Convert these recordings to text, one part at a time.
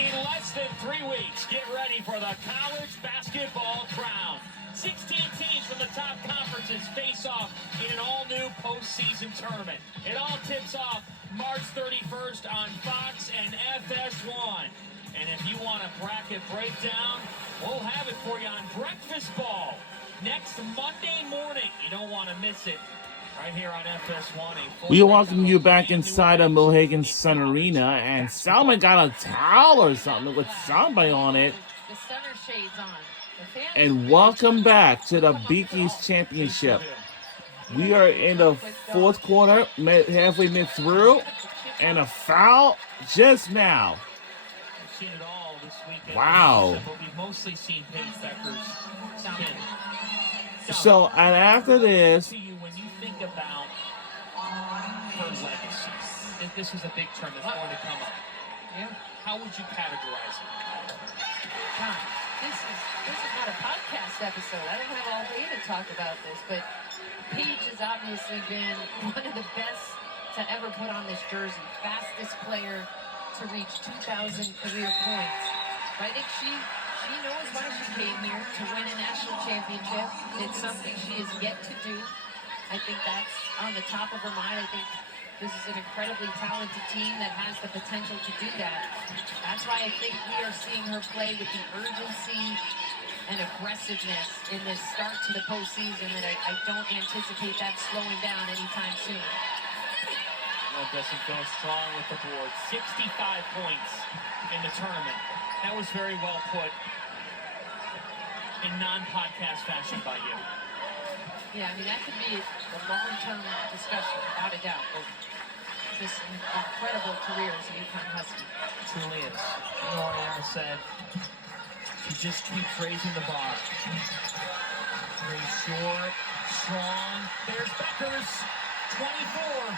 In less than 3 weeks, get ready for the college basketball crown. 16 teams from the top conferences face off in an all-new postseason tournament. It all tips off March 31st on Fox and FS1. And if you want a bracket breakdown, we'll have it for you on Breakfast Ball next Monday morning. You don't want to miss it. Right here on FS1. We welcome you back inside of Mohegan Sun Arena, and Salmon got a towel or something with somebody on it. The center shades on. And welcome back to the Beakies Championship. We are in the fourth quarter, halfway mid through, and a foul just now. Wow. We've mostly seen Paige Becker's skin. So, and after this, When you think about her legacy, this is a big term that's going to come up. Yeah. How would you categorize it? God, this is not a podcast episode. I don't have all day to talk about this, but Paige has obviously been one of the best to ever put on this jersey. Fastest player to reach 2,000 career points. I think she knows why she came here, to win a national championship. It's something she has yet to do. I think that's on the top of her mind. I think this is an incredibly talented team that has the potential to do that. That's why I think we are seeing her play with the urgency and aggressiveness in this start to the postseason that I don't anticipate that slowing down anytime soon. Odessa goes strong with the board. 65 points in the tournament. That was very well put in non-podcast fashion by you. Yeah, I mean, that could be a long-term discussion, without a doubt. But just an incredible career as a UConn Husky. It truly is. Oriana said, you just keep raising the bar. Very short, strong. There's Becker's 24.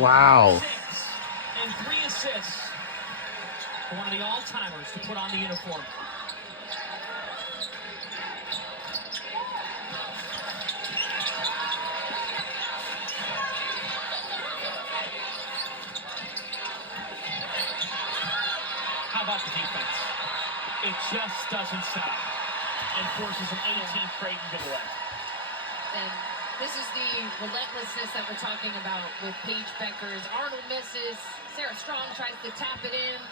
wow. 6 and 3 assists. One of the all-timers to put on the uniform. How about the defense? It just doesn't stop and forces an 18th Creighton giveaway. And this is the relentlessness that we're talking about with Paige Beckers. Arnold misses. Sarah Strong tries to tap it in.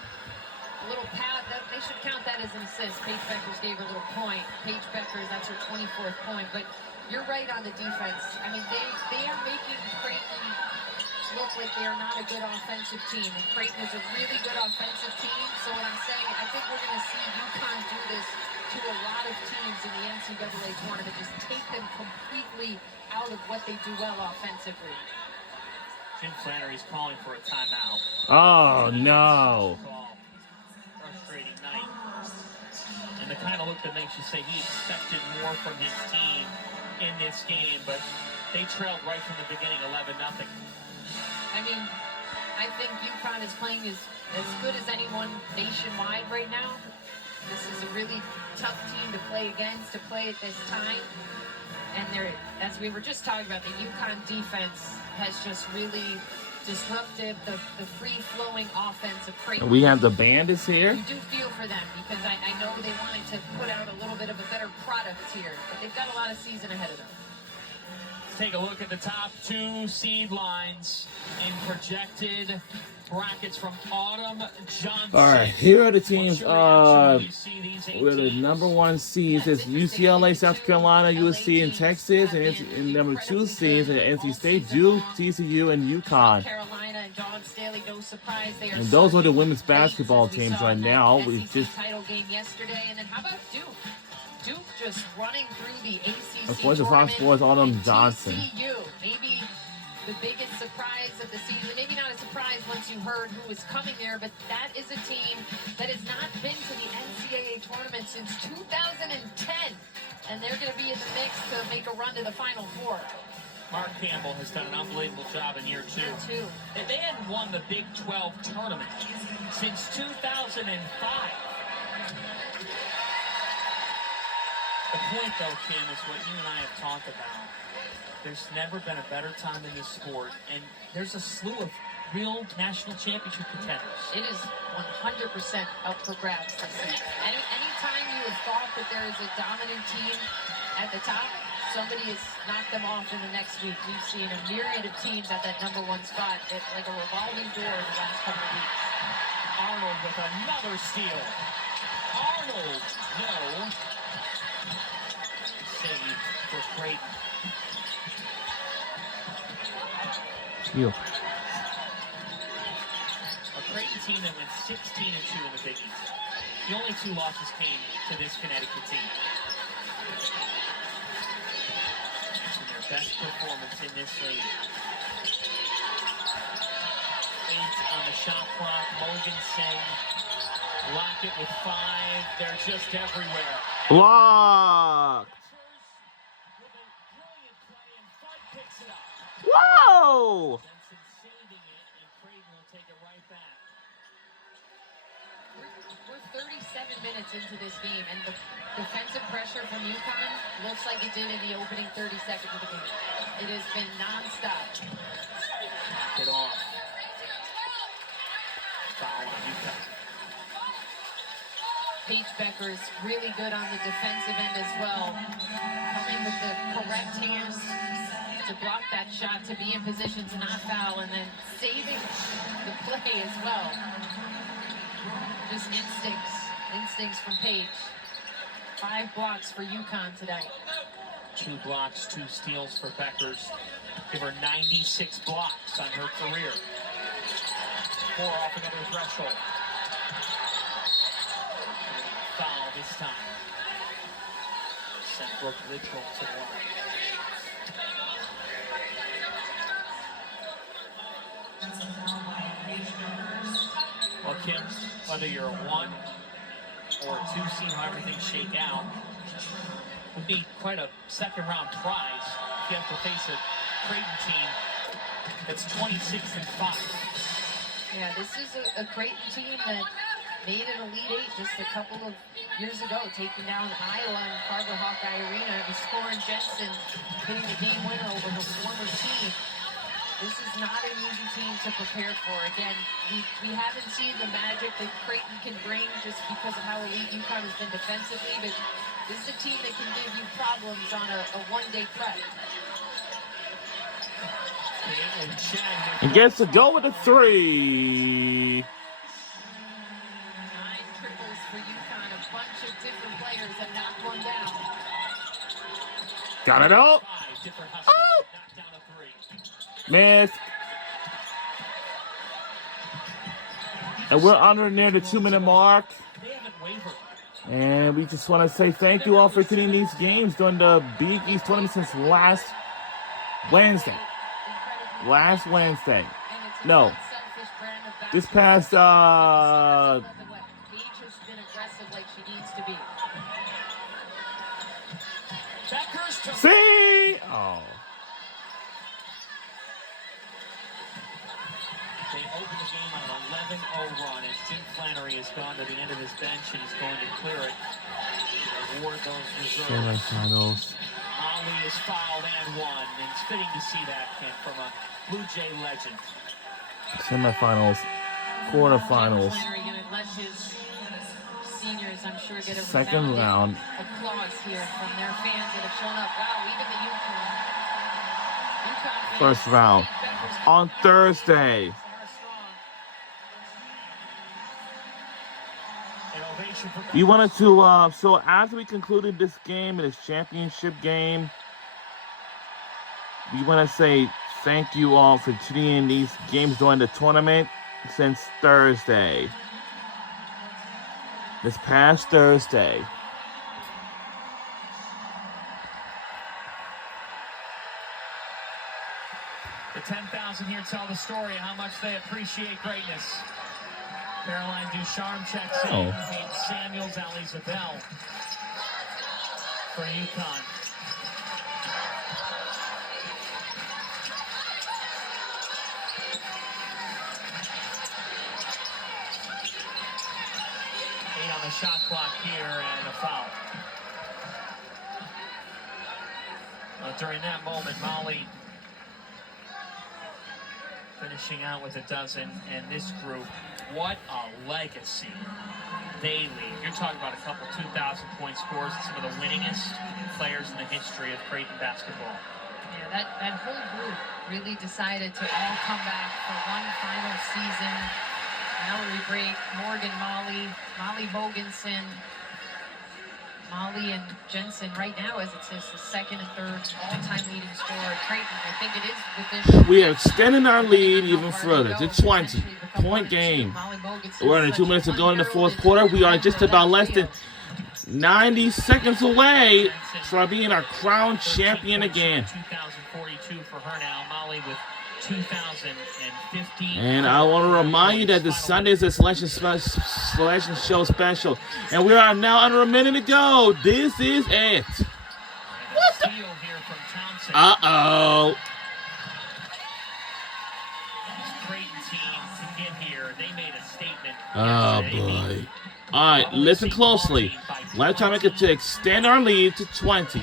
A little pad. They should count that as an assist. Paige Beckers gave her a little point. Paige Beckers, that's her 24th point. But you're right on the defense. I mean, they are making Creighton look like they are not a good offensive team. And Creighton is a really good offensive team. So what I'm saying, I think we're going to see UConn do this to a lot of teams in the NCAA tournament. Just take them completely out of what they do well offensively. Jim Flannery's calling for a timeout. Oh, no. Frustrating night. And the kind of look that makes you say he expected more from his team in this game, but they trailed right from the beginning, 11-0. I mean, I think UConn is playing as good as anyone nationwide right now. This is a really tough team to play against, to play at this time. And as we were just talking about, the UConn defense has just really disrupted the free-flowing offense of Creighton. We have the Bandits here. You do feel for them because I know they wanted to put out a little bit of a better product here, but they've got a lot of season ahead of them. Let's take a look at the top 2 seed lines in projected brackets from Autumn Johnson. All right, here are the teams with the number 1 seeds. It's UCLA, South Carolina, USC, and Texas. And number 2 seeds are NC State, Duke, TCU, and UConn. Carolina and Dawn Staley, no surprise. They are And those are the women's basketball teams right now. We just title game yesterday, and then how about Duke? Duke just running through the ACC of course, the Fox Sports Autumn Johnson. TCU, maybe the biggest surprise of the season. Maybe not a surprise once you heard who was coming there, but that is a team that has not been to the NCAA tournament since 2010. And they're going to be in the mix to make a run to the Final Four. Mark Campbell has done an unbelievable job in year 2. And they hadn't won the Big 12 tournament since 2005. The point, though, Kim, is what you and I have talked about. There's never been a better time in this sport, and there's a slew of real national championship contenders. It is 100% up for grabs this season. Anytime you have thought that there is a dominant team at the top, somebody has knocked them off in the next week. We've seen a myriad of teams at that #1 spot. It's like a revolving door in the last couple of weeks. Arnold with another steal. Arnold, no. Save for Creighton. You. A Creighton team that went 16-2 in the Big East. The only 2 losses came to this Connecticut team. And their best performance in this league. 8 on the shot clock. Mogan Singh. Lockett with 5. They're just everywhere. Blocked. With a brilliant play, and Fudd picks it up. Whoa! Benson saving it, and Creighton will take it right back. We're 37 minutes into this game, and the defensive pressure from UConn looks like it did in the opening 30 seconds of the game. It has been nonstop. Knock it off. Foul on UConn. Paige Becker is really good on the defensive end as well. Coming with the correct hands to block that shot, to be in position to not foul, and then saving the play as well. Just instincts from Paige. 5 blocks for UConn tonight. 2 blocks, 2 steals for Beckers. Give her 96 blocks on her career. 4 off another threshold. Foul this time. Sent Brooke Littrell to the line. Well, Kim, whether you're a 1 or a 2 seed, how everything shake out, would be quite a second-round prize if you have to face a Creighton team that's 26-5. Yeah, this is a Creighton team that made an Elite 8 just a couple of years ago, taking down Iowa and Carver Hawkeye Arena. It was Scorin Jensen hitting the game winner over her former team. This is not an easy team to prepare for. Again, we haven't seen the magic that Creighton can bring just because of how elite UConn has been defensively, but this is a team that can give you problems on a one-day prep. And gets to go with a 3. 9 triples for UConn. A bunch of different players have knocked one down. Got it out. 5 different Huskies knocked down a 3. Miss. And we're under near the 2-minute mark. They haven't wavered. And we just want to say thank you all for attending these games during the Big East tournament since last Wednesday. Last Wednesday. No. This past Paige has been aggressive like she needs to be. Beckers to see. Oh. They open the game on an 11-0 run as Jim Flannery has gone to the end of his bench and is going to clear it. Reward those reserves. Semifinals. Ali is fouled and won, and it's fitting to see that, Ken, from a Blue Jay legend. Semifinals. Quarterfinals. Flannery going to let his seniors, I'm sure, get a Second round. applause here from their fans that have shown up. Wow, even the UConn fans. First round. On Thursday. You wanted to, so after we concluded this game, this championship game, we want to say thank you all for tuning in these games during the tournament since Thursday. This past Thursday. The 10,000 here tell the story of how much they appreciate greatness. Caroline Ducharme checks in. Kate Samuels, Ali Zabel for UConn. On the shot clock here and a foul. During that moment, Molly finishing out with a dozen, and this group, what a legacy they leave. You're talking about a couple 2,000-point scores and some of the winningest players in the history of Creighton basketball. Yeah, that whole group really decided to all come back for one final season. Mallory Brake, Morgan Molly Mogensen, Molly and Jensen right now, as it says, the second and third all-time leading scorer at Creighton. I think it is within. We are extending our lead even further to 20-point game. We're only 2 minutes to go in the fourth quarter. We are just about less than 90 seconds away from being our crown champion again. 2,042 for her now. Molly with 2,050. And I want to remind you that the Sunday is a selection show special. And we are now under a minute to go. This is it. What the? Here from Townsend. Uh-oh. This Creighton team to get here, they made a statement. Oh, boy. All right, listen closely. Last time I could to extend our lead to 20.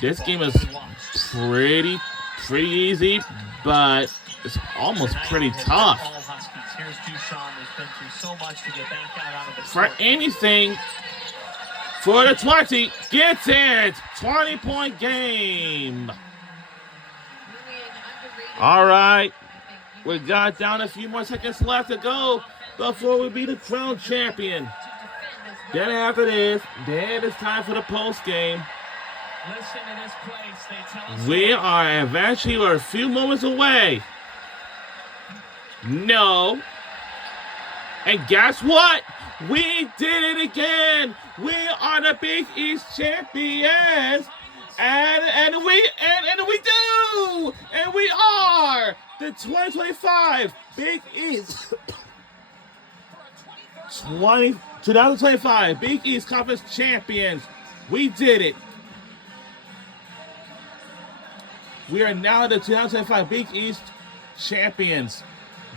This game is pretty easy, but it's almost pretty tough. For anything, for the 20, gets it. 20-point game. All right, we got down a few more seconds left to go before we be the crown champion. Then after this, then it's time for the post game. Listen to this place. They tell us We are eventually a few moments away. No. And guess what? We did it again. We are the Big East champions. And we do. And we are the 2025 Big East 2025 Big East Conference champions. We did it. We are now the 2025 Big East champions.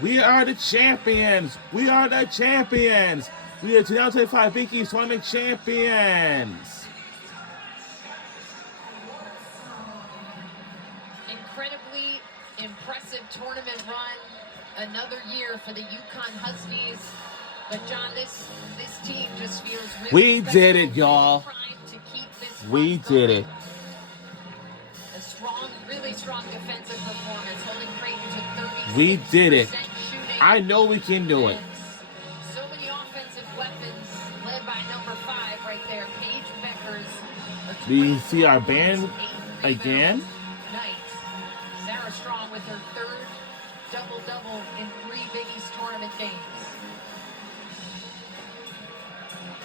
We are the champions. We are the champions. We are 2025 Big East tournament champions. Incredibly impressive tournament run. Another year for the UConn Huskies. But John, this team just feels really We did it, y'all. We did it. A strong, really strong defensive performance, holding Creighton to 36% We did it. shooting. I know we can do it. So many offensive weapons, led by number 5 right there, Paige Beckers. We see our band again. Night. Sarah Strong with her third double-double in 3 Big East tournament games.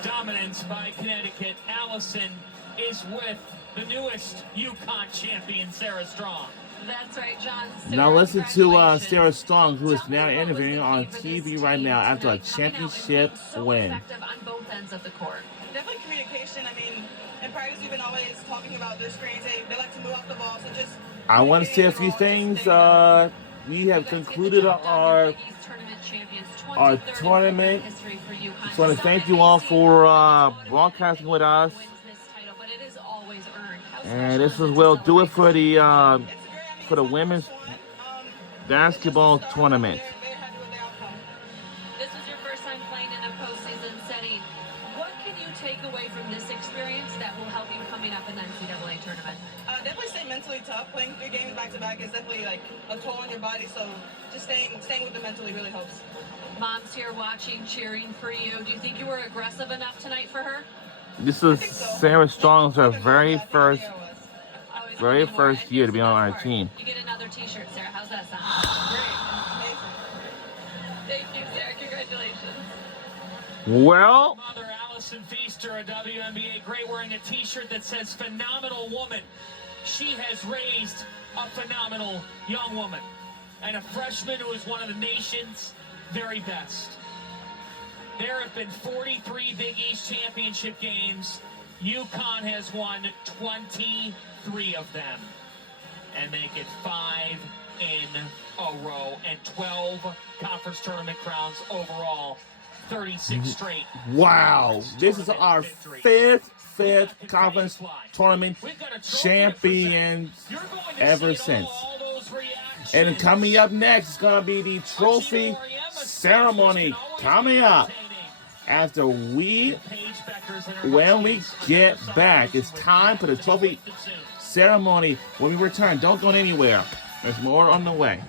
dominance by Connecticut. Allison is with the newest UConn champion, Sarah Strong. That's right, John. Now listen to Sarah Strong, who is now interviewing on TV right now after a championship win. On both ends of the court. Definitely communication. I mean, in practice, we've been always talking about their screens. They like to move off the ball, so just. I want to say a few things. We have concluded our tournament. Just want to thank you all for broadcasting with us. And this will do it for the women's basketball tournament. This is your first time playing in a postseason setting. What can you take away from this experience that will help you coming up in the NCAA tournament? Definitely stay mentally tough. Playing 3 games back to back is definitely like a toll on your body. So just staying with it mentally really helps. Mom's here watching, cheering for you. Do you think you were aggressive enough tonight for her? This is Sarah Strong's her very first year to be on our team. You get another T-shirt, Sarah. How's that sound? Great. Thank you, Sarah. Congratulations. Well, Mother Allison Feaster, a WNBA great, wearing a T-shirt that says "Phenomenal Woman." She has raised a phenomenal young woman and a freshman who is one of the nation's very best. There have been 43 Big East championship games. UConn has won 23 of them and make it 5 in a row and 12 conference tournament crowns overall. 36 straight. wow. This is our fifth conference tournament champions ever since. And coming up next is going to be the trophy ceremony coming up after when we get back. It's time for the trophy ceremony when we return. Don't go anywhere. There's more on the way.